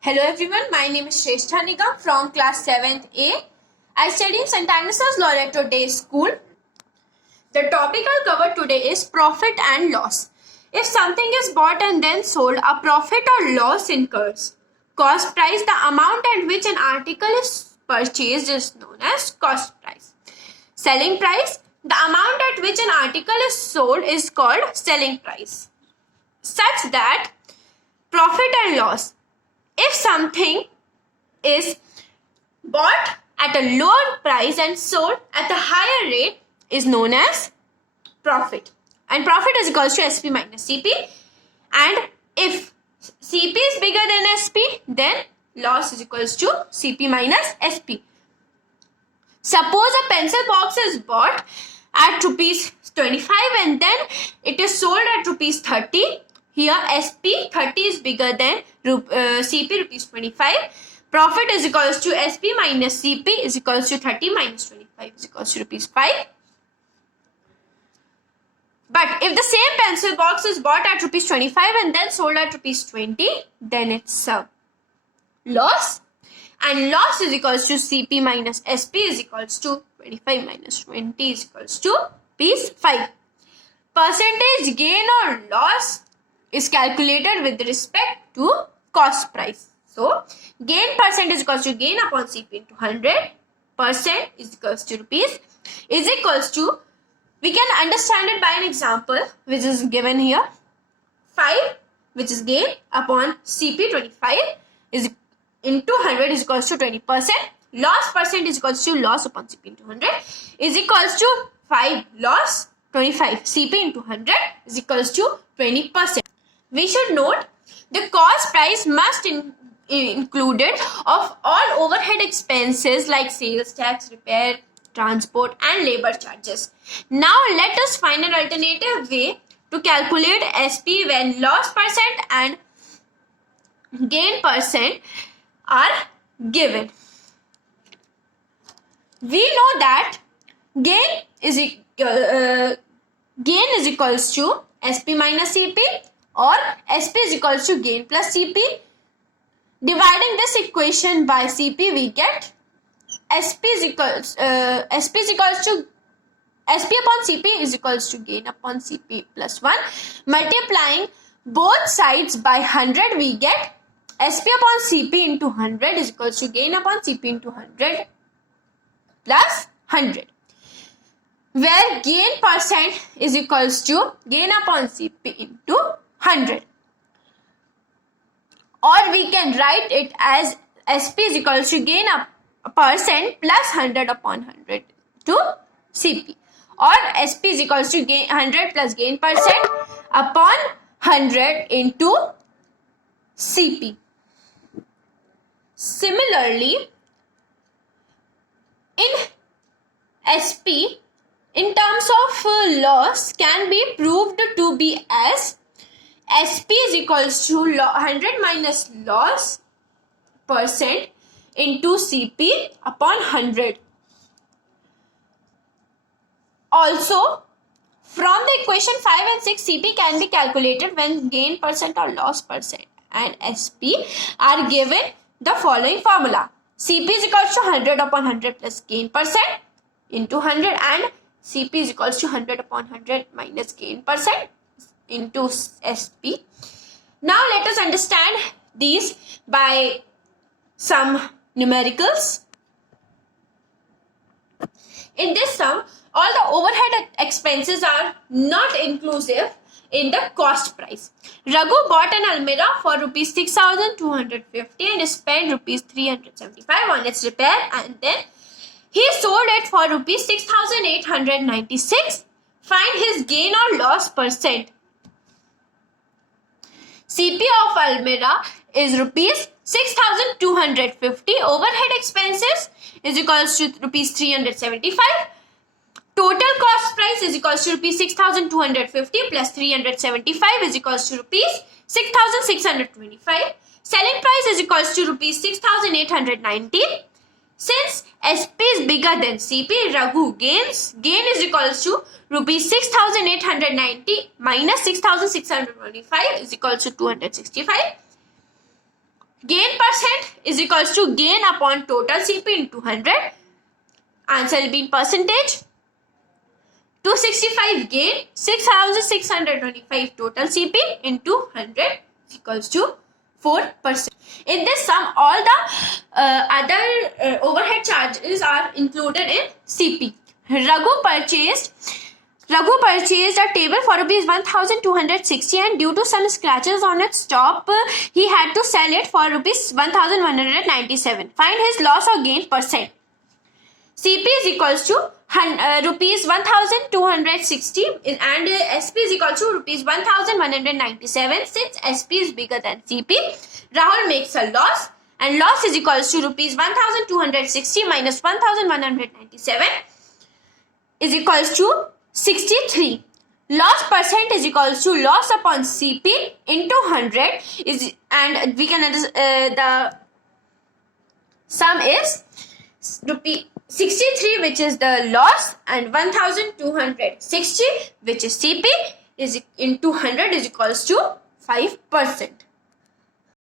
Hello everyone, my name is Shrestha Nigam from class 7th A. I study in St. Agnes' Loreto Day School. The topic I'll cover today is profit and loss. If something is bought and then sold, a profit or loss incurs. Cost price, the amount at which an article is purchased, is known as cost price. Selling price, the amount at which an article is sold is called selling price. Such that profit and loss, if something is bought at a lower price and sold at a higher rate, is known as profit. And profit is equals to SP minus CP. And if CP is bigger than SP, then loss is equals to CP minus SP. Suppose a pencil box is bought at rupees 25 and then it is sold at rupees 30. Here SP 30 is bigger than CP rupees 25. Profit is equals to SP minus CP is equals to 30 minus 25 is equals to rupees 5. But if the same pencil box is bought at rupees 25 and then sold at rupees 20, then it's a loss. And loss is equals to CP minus SP is equals to 25 minus 20 is equals to rupees 5. Percentage gain or loss is calculated with respect to cost price. So, gain percent is equals to gain upon CP into 100. Percent is equals to rupees is equals to, we can understand it by an example which is given here. 5, which is gain, upon CP 25 is into 100 is equals to 20%. Loss percent is equals to loss upon CP into 100 is equals to 5 loss 25. CP into 100 is equals to 20%. We should note the cost price must included of all overhead expenses like sales tax, repair, transport and labor charges. Now let us find an alternative way to calculate SP when loss percent and gain percent are given. We know that gain is equals to SP minus CP or SP is equals to gain plus CP. Dividing this equation by CP, we get SP upon CP is equals to gain upon CP plus 1. Multiplying both sides by 100, we get SP upon CP into 100 is equals to gain upon CP into 100 plus 100. Where gain percent is equals to gain upon CP into 100. Or we can write it as SP is equals to gain percent plus 100 upon 100 to CP. Or SP is equals to gain 100 plus gain percent upon 100 into CP. Similarly, in SP, in terms of loss can be proved to be as SP is equals to 100 minus loss percent into CP upon 100. Also, from the equation 5 and 6, CP can be calculated when gain percent or loss percent and SP are given the following formula. CP is equals to 100 upon 100 plus gain percent into 100 and CP is equals to 100 upon 100 minus gain percent into SP. Now let us understand these by some numericals. In this sum, all the overhead expenses are not inclusive in the cost price. Raghu bought an almirah for rupees 6,250 and spent rupees 375 on its repair, and then he sold it for rupees 6,896. Find his gain or loss percent. CP of almirah is rupees 6,250. Overhead expenses is equals to rupees 375. Total cost price is equals to rupees 6,250 plus 375 is equals to rupees 6,625. Selling price is equals to rupees 6,890. Since SP is bigger than CP, Raghu gain is equals to rupees 6,890 minus 6,625 is equals to 265. Gain percent is equals to gain upon total CP into 100. Answer will be in percentage. 265 gain, 6,625 total CP into 100 is equals to 4%. In this sum, all the other overhead charges are included in CP. Raghu purchased a table for rupees 1,260 and due to some scratches on its top, he had to sell it for rupees 1,197. Find his loss or gain percent. CP is equals to rupees 1,260 and SP is equal to rupees 1,197. Since SP is bigger than CP, Rahul makes a loss, and loss is equals to rupees 1,260 minus 1,197 is equals to 63. Loss percent is equals to loss upon CP into 100 is, and we can the sum is rupee 63, which is the loss, and 1,260, which is CP, is into 100 is equals to 5%.